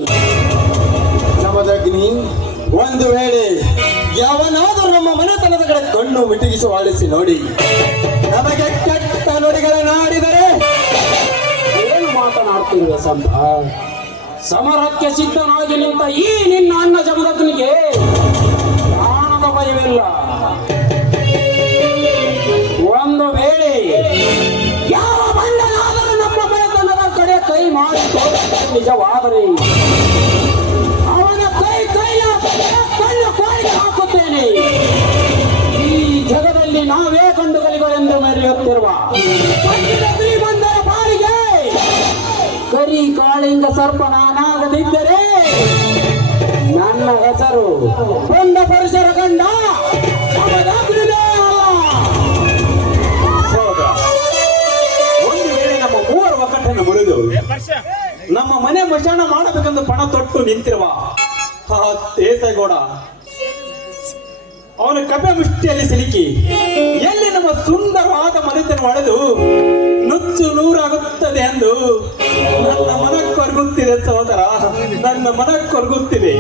ನಮದಗ್ನಿ, ಒಂದು ವೇಳೆ ಯಾವನಾದರೂ ನಮ್ಮ ಮನೆತನದ ಕಡೆ ಕಣ್ಣು ಮಿಟುಕಿಸಿ ಆಳಿಸಿ ನೋಡಿ ನಮಗೆ ಕೆಟ್ಟ ನುಡಿಗಳನ್ನಾಡಿದರೆ ಏನು ಮಾತನಾಡ್ತಿರುವೆ ಸಂಭ? ಸಮರಕ್ಕೆ ಸಿದ್ಧನಾಗಿ ನಿಂತ ಈ ನಿನ್ನ ಅಣ್ಣ ಜಮದಗ್ನಿಗೆ ಪ್ರಾಣದ ಭಯವಿಲ್ಲ. ಒಂದು ವೇಳೆ ಯಾವ ಬಂಡನಾದರೂ ನಮ್ಮ ಮನೆತನದ ಕಡೆ ಕೈ ಮಾಡಿ ನಿಜವಾದರೆ ಅವನ ಕೈಯ ಕಣ್ಣು ಕೋರಿಕೆ ಹಾಕುತ್ತೇನೆ. ಈ ಜಗದಲ್ಲಿ ನಾವೇ ಗಂಡುಗಲಿಗಳೆಂದು ಮೆರೆಯುತ್ತಿರುವ ಶ್ರೀಮಂತರ ಪಾಲಿಗೆ ಕರಿ ಕಾಳಿಂಗ ಸರ್ಪ ನಾನಾಗದಿದ್ದರೆ ನನ್ನ ಹೆಸರು ಬಂದ ಪರಿಸರ ಗಂಡ ಜಮದಗ್ನಿನೇ ಅಲ್ಲ. ಸಹೋದರ, ಒಂದು ವೇಳೆ ನಮ್ಮ 3 ಒಕ್ಕಟ್ಟನ್ನು ಮುರಿದು ನಮ್ಮ ಮನೆ ಮಶಾಣ ಮಾಡಬೇಕೆಂದು ಪಣ ತೊಟ್ಟು ನಿಂತಿರುವ ಆ ದೇಸಾಯಿಗೌಡ ಅವನ ಕಪೆ ಮುಷ್ಟಿಯಲ್ಲಿ ಸಿಲುಕಿ ಎಲ್ಲಿ ನಮ್ಮ ಸುಂದರವಾದ ಮನೆತನ ಒಡೆದು ನುಚ್ಚು ನೂರಾಗುತ್ತದೆ ಎಂದು ನನ್ನ ಮನಕ್ಕೊರಗುತ್ತಿದೆ ಸಹೋದರ, ನನ್ನ ಮನಕ್ಕೊರಗುತ್ತಿದೆ.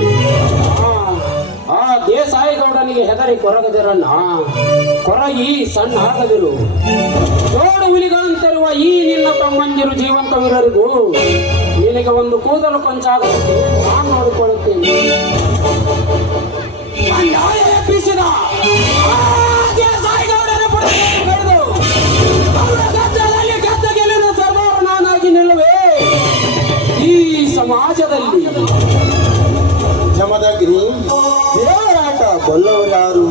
ಆ ದೇಸಾಯಿಗೌಡನಿಗೆ ಹೆದರಿ ಕೊರಗದಿರಣ್ಣ, ಕೊರಗಿ ಸಣ್ಣ ಆಗದಿರು. ಜೋಡು ಹುಲಿಗಳಂತಿರುವ ಈ ನಿನ್ನ ತಮ್ಮಂದಿರು ಜೀವಂತವಿರರಿಗೂ ನಿನಗೆ ಒಂದು ಕೂದಲು ಕೊಂಚಾಗುತ್ತೆ, ನಾನು ನೋಡಿಕೊಳ್ಳುತ್ತೇನೆ. ಅನ್ಯಾಯ ಎಬ್ಬಿಸಿದ ಆ ದೇಸಾಯಿಗೌಡನ ಪುಟವನ್ನು ಕಡಿದು ಅವರ ಗದ್ದಲದಲ್ಲಿ ಗೆದ್ದ ಗೆಲುವಿನ ಸರ್ದಾರ ನಾನಾಗಿ ನಿಲ್ಲುವೆ ಈ ಸಮಾಜದಲ್ಲಿ. ಜಮದಗ್ನಿ, ದೇವರಾಟ ಬಲ್ಲವರು ಯಾರು?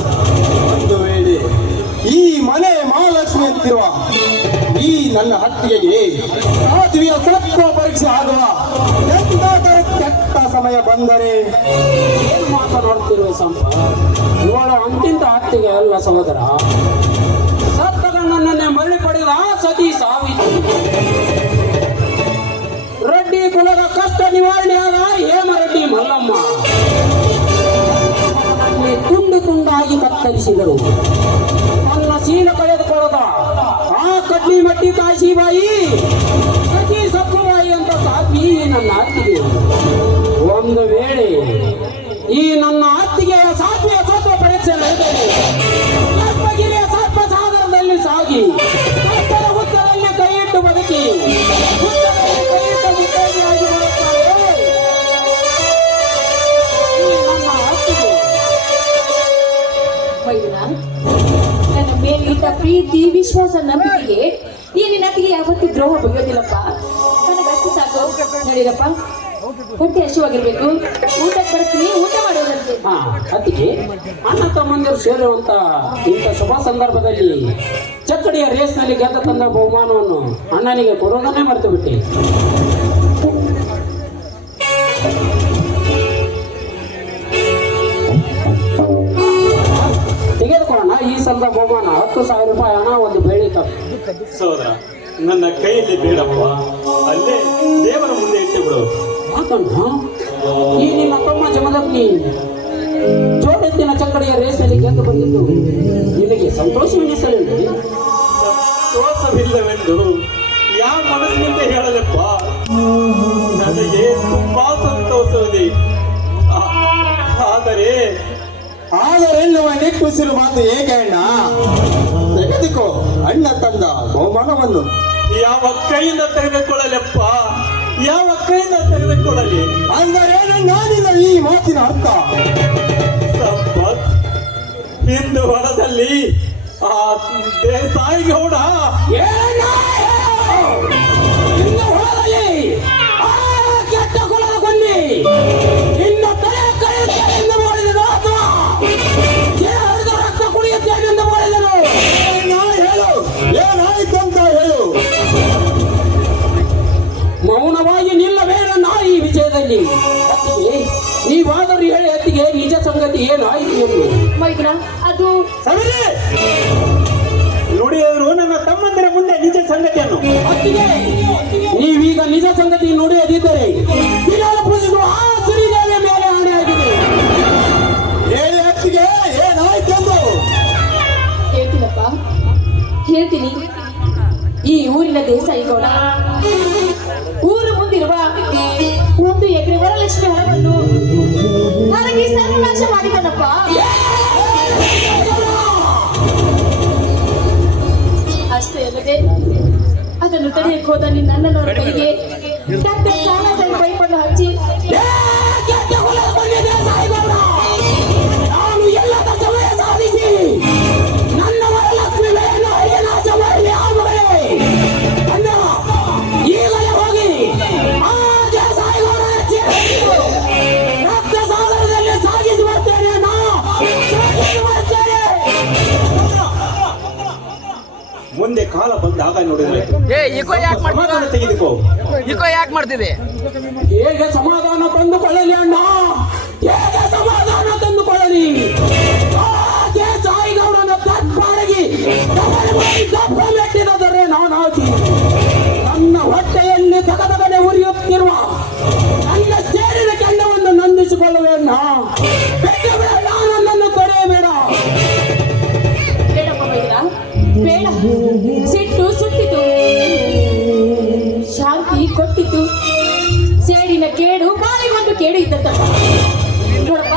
ಒಂದು ವೇಳೆ ಈ ಮನೆ ಮಹಾಲಕ್ಷ್ಮಿ ಅಂತಿರುವ ಈ ನನ್ನ ಹತ್ತಿಗೆಗೆ ಸಾಧ್ವಿಯ ಸತ್ವ ಪರೀಕ್ಷೆ ಆಗುವ ಎಂದಾದರೂ ಕೆಟ್ಟ ಸಮಯ ಬಂದರೆ ಏನು ಮಾತನಾಡುತ್ತಿರುವ ಸಂಪ? ಇವಳು ಅಂತಿಂತ ಹತ್ತಿಗೆ ಅಲ್ಲ ಸಹೋದರ. ಸತ್ತಗಣ್ಣನನ್ನೇ ಮರಳಿ ಪಡೆದ ಸತಿ ಸಾವಿತ್ರಿ, ರೆಡ್ಡಿ ಕುಲದ ಕಷ್ಟ ನಿವಾರಣೆಯಾದ ಹೇಮರೆಡ್ಡಿ ಮಲ್ಲಮ್ಮ ತುಂಡು ತುಂಡಾಗಿ ಕತ್ತರಿಸಿದರು. ನನ್ನ ಶೀಲ ಕಳೆದುಕೊಳ್ಳದ ಆ ಕಡ್ಡಿ ಮಟ್ಟಿ ಕಾಶಿಬಾಯಿ ಸತಿ ಸಕ್ಕುಬಾಯಿ ಅಂತ ಸಾಧ್ವಿ ನನ್ನ ಅತ್ತಿಗೆ. ಒಂದು ವೇಳೆ ಈ ನನ್ನ ಅತ್ತಿಗೆಯ ಸಾಧ್ವಿಯ ಸತ್ವ ಪರೀಕ್ಷೆ ನಡೆದರೆ ಸರ್ಪಗಿರಿಯ ಸರ್ಪ ಸಾಗರದಲ್ಲಿ ಸಾಗಿ ಕಷ್ಟದ ಹುತ್ತದಲ್ಲಿ ಕೈಯಿಟ್ಟು ಬದುಕಿ ಹುತ್ತದಲ್ಲಿ ಕೈಯಿಟ್ಟ ಮುತ್ತೈದೆಯಾಗಿ ಬರುತ್ತಾಳೆ ಈ ನನ್ನ ಅತ್ತಿಗೆ. ಮೈದುನ, ನನ್ನ ಮೇಲಿದ್ದ ಪ್ರೀತಿ, ವಿಶ್ವಾಸ, ನಂಬಿಕೆಗೆ ಈ ನಿನ್ನ ಅತ್ತಿಗೆ ಯಾವತ್ತೂ ದ್ರೋಹ ಬಗೆಯೋದಿಲ್ಲಪ್ಪ. ನನಗಷ್ಟು ಸಾಕು. ನಡೀರಪ್ಪ, ಹೊಟ್ಟೆ ಹಸಿವಾಗಿರ್ಬೇಕು, ಊಟಕ್ಕೆ ಬರ್ತೀನಿ, ಊಟ ಮಾಡೋದಂತೆ. ಅತ್ತಿಗೆ, ಅಣ್ಣ ತಮ್ಮಂದಿರು ಸೇರುವಂತ ಇಂಥ ಶುಭ ಸಂದರ್ಭದಲ್ಲಿ ಚಕ್ಕಡಿಯ ರೇಸ್ನಲ್ಲಿ ಗೆದ್ದ ತಂದ ಬಹುಮಾನವನ್ನು ಅಣ್ಣನಿಗೆ ಕೊಡೋದನ್ನೇ ಮರೆತು ಬಿಟ್ಟೆ. ತೆಗೆದುಕೊಳ್ಳೋಣ ಈ ಸಲದ ಬಹುಮಾನ 10,000 ರೂಪಾಯಿ ಹಣ, ಒಂದು ಬೆಳ್ಳಿ ಕಪ್. ಸಹೋದರ, ನನ್ನ ಕೈಯಲ್ಲಿ ಬೇಡಪ್ಪ, ಅಲ್ಲೇ ದೇವರ ಮುಂದೆ ಇಟ್ಟು ಬಿಡು. ಯಾಕಣ್ಣ, ಈ ನಿನ್ನ ತಮ್ಮ ಜಮದಗ್ನಿ ಜೋಡೆತ್ತಿನ ಚಕ್ಕಡಿಯ ರೇಸ್ನಲ್ಲಿ ಗೆದ್ದು ಬಂದಿದ್ದು ನಿನಗೆ ಸಂತೋಷವೆನಿಸಲಿಲ್ಲ? ಸಂತೋಷವಿಲ್ಲವೆಂದು ಯಾವ ಮನಸ್ಸಿನಿಂದ ಹೇಳಲಪ್ಪ. ನನಗೆ ತುಂಬಾ ಸಂತೋಷವಿದೆ. ಆದರೆ ಆದರೆನ್ನುವ ನಿಟ್ಟುಸಿರು ಮಾತು ಏಕೆ ಅಣ್ಣ? ತೆಗೆದುಕೋ, ತಂದ ಬಹುಮಾನವನ್ನು ಯಾವ ಕೈಯಿಂದ ತೆಗೆದುಕೊಳ್ಳಲಪ್ಪ, ಯಾವ ಕೈಯಿಂದ ತೆಗೆದುಕೊಳ್ಳಲಿ? ಅಂದರೆ ನಾನಿನ ಈ ಮಾತಿನ ಅರ್ಥ ಸಂಪತ್, ಇಂದು ಹೊಲದಲ್ಲಿ ಆ ದೇಸಾಯಿ ಗೌಡ ಇನ್ನು ಹೊರದಲ್ಲಿ ಆ ಕೆಟ್ಟ ಕುಲದ ಕೊಲ್ಲಿ ಇನ್ನು ತಲೆ ಕಳೆಯುತ್ತೇನೆ ಎಂದು ಮಾಡಿದನು ಅಥವಾ ದೇಹದ ರಕ್ತ ಕುಡಿಯುತ್ತೇನೆ ಎಂದು ಮಾಡಿದನು. ಹೇಳು, ಏನಾಯ್ತು ಅಂತ ಹೇಳು. ಮೌನವಾಗಿ ನಿಲ್ಲಬೇಡ ನಾ ಈ ವಿಜಯದಲ್ಲಿ. ಅತ್ತಿಗೆ ನೀವಾದರೂ ಹೇಳಿ ಅತ್ತಿಗೆ ನಿಜ ಸಂಗತಿ ಏನಾಯಿತು ಎಂದು. ಮೈದ್ರ ಅದು ಸವಿರಿ, ನುಡಿಯವರು ನನ್ನ ತಮ್ಮಂದಿರ ಮುಂದೆ ನಿಜ ಸಂಗತಿಯನ್ನು. ಅತ್ತಿಗೆ ನೀವೀಗ ನಿಜ ಸಂಗತಿ ನುಡಿಯದಿದ್ದರೆ ಬಿಲಾಲ ಪೂಜಿಸುವ ಆ ಶ್ರೀದೇವಿಯ ಮೇಲೆ ಆಣೆಯಾಗಿದೆ. ಹೇಳಿ ಅತ್ತಿಗೆ ಏನಾಯ್ತು ಎಂದು. ಹೇಳ್ತೀನಪ್ಪ, ಹೇಳ್ತೀನಿ. ಈ ಊರಿನ ದೇಸಾಯಿ ಗೌಡ ಊರು ಮುಂದಿರುವ 1 ಎಕರೆ ವರಲಕ್ಷ್ಮಿ ಹಣವನ್ನು ನನಗೆ ಸರ್ವನಾಶ ಮಾಡಿದನಪ್ಪ. ಅಷ್ಟೇ ಅಲ್ಲದೆ ಅದನ್ನು ತಡೆಯಕ್ಕೆ ಹೋದ ನಿನ್ನ ಅಣ್ಣನವರ ಕೈಗೆ ಡಾಕ್ಟರ್ ಸಾಲಾಸಾಹೇಬ್ ಪೈಪನ್ನು ಹಚ್ಚಿ ನಾನು ಎಲ್ಲದ ಸಮಯ ಸಾಧಿಸಿ ನನ್ನ ವರಲಕ್ಷ್ಮಿ ಮೇಯನ್ನು ಹೇಗೆ ನಾಶ ಮಾಡಲಿ ಆ ಮಗಳೇ. ಅಣ್ಣ ಈಗಲೇ ಹೋಗಿ ಆ ದೇಸಾಯಿಗೌಡನ ಚೀಲವನ್ನು ರಕ್ತ ಸಾಗರದಲ್ಲಿ ಸಾಗಿಸಿ ಬರ್ತೇನೆ ಅಣ್ಣ, ಸಾಗಿಸಿ ಬರ್ತೇನೆ. ಮುಂದೆ ಕಾಲ ಬಂದಾಗ ನೋಡಿದ್ರೆ ಸಮಾಧಾನ ತೆಗೆದುಕೋ. ಹೇಗೆ ಸಮಾಧಾನ ತಂದುಕೊಳ್ಳಲಿ ಅಣ್ಣ, ಹೇಗೆ ಸಮಾಧಾನ ತಂದುಕೊಳ್ಳಲಿ? ಆ ದೇಸಾಯಿಗೌಡನ ತತ್ಪಾರಗಿ ದಪ್ಪ ಮೆಟ್ಟಿದರೆ ನಾನಾಗಿ ನನ್ನ ಹೊಟ್ಟೆಯಲ್ಲಿ ತಗದಗನೆ ಉರಿಯುತ್ತಿರುವ ನನ್ನ ಸೇರಿನ ಕೆಂಡವನ್ನು ನಂದಿಸಿಕೊಳ್ಳುವೆ ಅಣ್ಣ. ಬೇಡ ಬೇಡ, ನನ್ನನ್ನು ತಡೆಯಬೇಡ. ಬೇಡಪ್ಪ ಮೈದ್ರ, ಬೇಡ. ಸಿಟ್ಟು ಸುಟ್ಟಿತು, ಶಾಂತಿ ಕೊಟ್ಟಿತು, ಸೇಡಿನ ಕೇಡು ಬಾಳಿಗೊಂದು ಕೇಡು ಇದ್ದದ್ದಪ್ಪ. ನೋಡಪ್ಪ,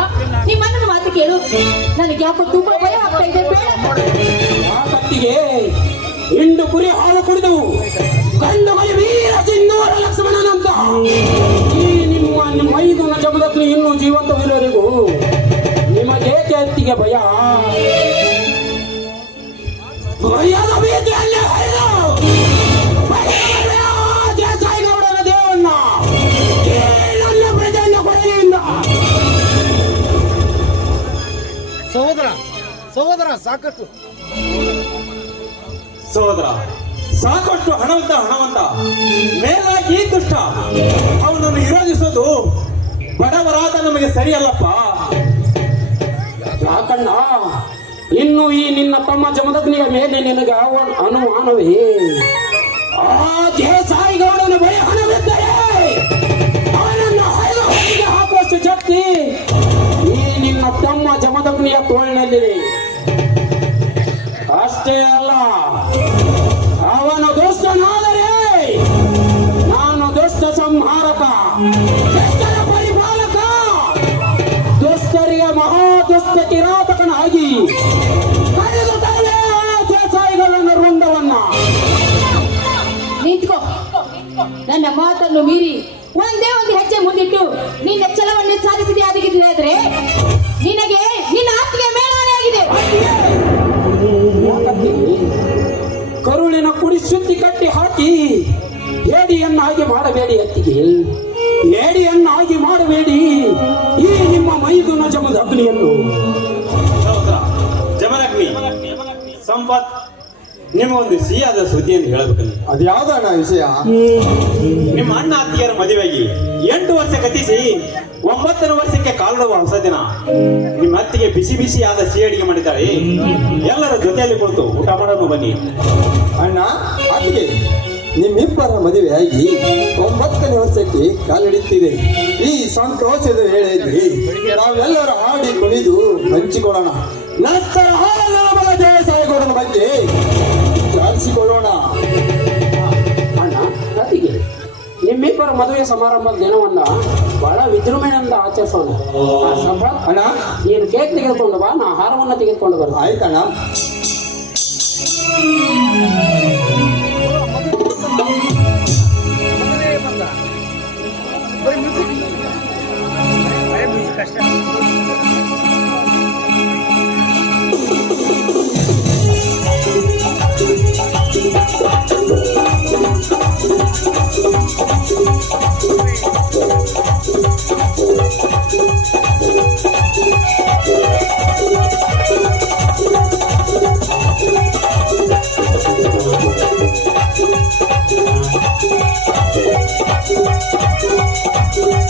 ನಿಮ್ಮ ಅಣ್ಣನ ಮಾತು ಕೇಳು. ನನಗೆ ಯಾಕೋ ತುಂಬಾ ಭಯ ಆಗ್ತಾ ಇದೆ. ಬೇಡ. ಆ ಕತ್ತಿಗೆ ಹಿಂಡು ಕುರಿ ಹಾಲು ಕುಡಿದು ಗಂಡು ಮೈ ವೀರ ಸಿಂಧೂರ ಲಕ್ಷ್ಮಣನಂತ ಈ ನಿಮ್ಮ ಮೈದುನ ಜಮದಗ್ನಿ ಇನ್ನೂ ಜೀವಂತವಿರುವವರೆಗೂ ನಿಮಗೇಕೆ ಅತ್ತಿಗೆ ಭಯ? ಭಯದ ಭೀತಿಯಲ್ಲೇ ಹರಿದು ದೇಸಾಯಿಗೌಡನ ದೇವನ್ನ ಈ ನನ್ನ ಪ್ರಜೆಯ ಕೊನೆಯಿಂದ ಸಹೋದರ ಸಹೋದರ, ಸಾಕಷ್ಟು ಹಣವಂತ ಮೇಲಾಗಿ ದುಷ್ಟ ಅವನನ್ನು ವಿರೋಧಿಸೋದು ಬಡವರಾದ ನಮಗೆ ಸರಿಯಲ್ಲಪ್ಪ. ಯಾಕಣ್ಣ, ಇನ್ನು ಈ ನಿನ್ನ ತಮ್ಮ ಜಮದಗ್ನಿಯ ಮೇಲೆ ನಿನಗೆ ಅನುಮಾನವೇ? ಆ ದೇಸಾಯಿಗೌಡನ ಬಳಿ ಹಣವಿದ್ದರೆ ಅವನನ್ನು ಹೈದ ಹೊರಗೆ ಹಾಕುವಷ್ಟು ಶಕ್ತಿ ಈ ನಿನ್ನ ತಮ್ಮ ಜಮದಗ್ನಿಯ ತೋಳಿನಲ್ಲಿದೆ. ಅಷ್ಟೇ ಅಲ್ಲ, ಅವನು ದುಷ್ಟನಾದರೆ ನಾನು ದುಷ್ಟ ಸಂಹಾರಕ, ದುಷ್ಟರ ಪರಿಪಾಲಕ, ದುಷ್ಟರಿಗೆ ಮಹಾ ದುಷ್ಟ ಕಿರಾತಕನಾಗಿ ಕರೆದುತ್ತಾನೆ ಆ ದೇಸಾಯಿಗಳನ್ನು ರುಂಡವನ್ನ. ನಿಂತ್ಕೋ. ನನ್ನ ಮಾತನ್ನು ಮೀರಿ ಒಂದೇ ಒಂದು ಹೆಜ್ಜೆ ಮುಂದಿಟ್ಟು ನಿನ್ನ ಛಲವನ್ನು ಸಾಧಿಸಿದೆ ಆಗಿದ್ರೆ ನಿನಗೆ ನಿನ್ನ ಆತ್ಮೀಯ ಮೇಲಾಣೆಯಾಗಿದೆ. ಕರುಳಿನ ಕುಡಿ ಸುತ್ತಿ ಕಟ್ಟಿ ಹಾಕಿ ಹೇಡಿಯನ್ನಾಗಿ ಮಾಡಬೇಡಿ ಅತ್ತಿಗೆ, ಹೇಡಿಯನ್ನಾಗಿ ಮಾಡಬೇಡಿ ಈ ನಿಮ್ಮ ಮೈದುನ ಜಮದ ಅಗ್ನಿಯನ್ನು. ಸಹೋದರ ಜಮದಗ್ನಿ, ಸಂಪತ್, ನಿಮಗೊಂದು ಸಿಹಿಯಾದ ಸುದ್ದಿಯನ್ನು ಹೇಳಬೇಕಲ್ಲ. ಅದ್ಯಾವ್ದಣ್ಣ ವಿಷಯ? ನಿಮ್ಮ ಅಣ್ಣ ಅತ್ತಿಗೆಯರ ಮದುವೆಗೆ 8 ವರ್ಷ ಗತಿಸಿ 9ನೇ ವರ್ಷಕ್ಕೆ ಕಾಲಿಡುವ ಹೊಸ ದಿನ ನಿಮ್ಮ ಅತ್ತಿಗೆ ಬಿಸಿಯಾದ ಸಿಹಿ ಅಡಿಗೆ ಮಾಡಿದ್ದಾಳೆ. ಎಲ್ಲರ ಜೊತೆಯಲ್ಲಿ ಕುಳಿತು ಊಟ ಮಾಡೋಣ ಬನ್ನಿ. ಅಣ್ಣ ಅತ್ತಿಗೆ, ನಿಮ್ಮಿಬ್ಬರ ಮದುವೆಯಾಗಿ 9ನೇ ವರ್ಷಕ್ಕೆ ಕಾಲಿಡುತ್ತಿದೆ. ಈ ಸಂತೋಷದ ವೇಳೆಯಲ್ಲಿ ನಾವೆಲ್ಲರೂ ಹಾಡಿ ಕುಣಿದು ಹಂಚಿಕೊಳ್ಳೋಣ. ನಂತರ ಹಾಲಬಲ ದೇಸಾಯಿಗೌಡನ ಬಗ್ಗೆ ವಿಚಾರಿಸಿಕೊಳ್ಳೋಣ. ಅಣ್ಣ ಅತ್ತಿಗೆ, ನಿಮ್ಮಿಬ್ಬರ ಮದುವೆ ಸಮಾರಂಭದ ದಿನವನ್ನ ಬಹಳ ವಿಜೃಂಭಣೆಯಿಂದ ಆಚರಿಸೋಣ. ಸಂಪತ್, ಅಣ್ಣ ನೀನು ಕೇಕ್ ತೆಗೆದುಕೊಂಡು ಬಾ, ನಾ ಹಾರವನ್ನು ತೆಗೆದುಕೊಂಡು ಬರ್ತೀನಿ. ಆಯ್ತಣ್ಣ. ದೇವರ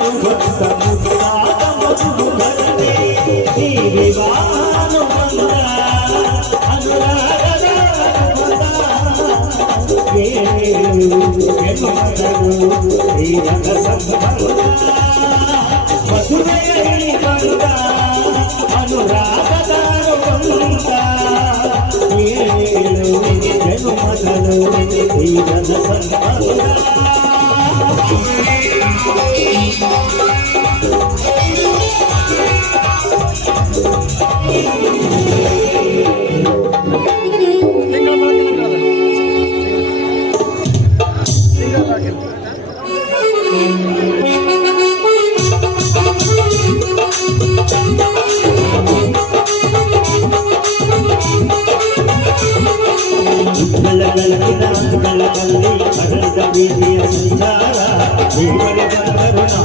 ಬಂದರು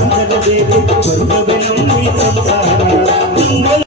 ನಾದನ ದೇವಿ ಸ್ವರ್ಗವೆನಮ್ಮಿ ಸಂಸಾರ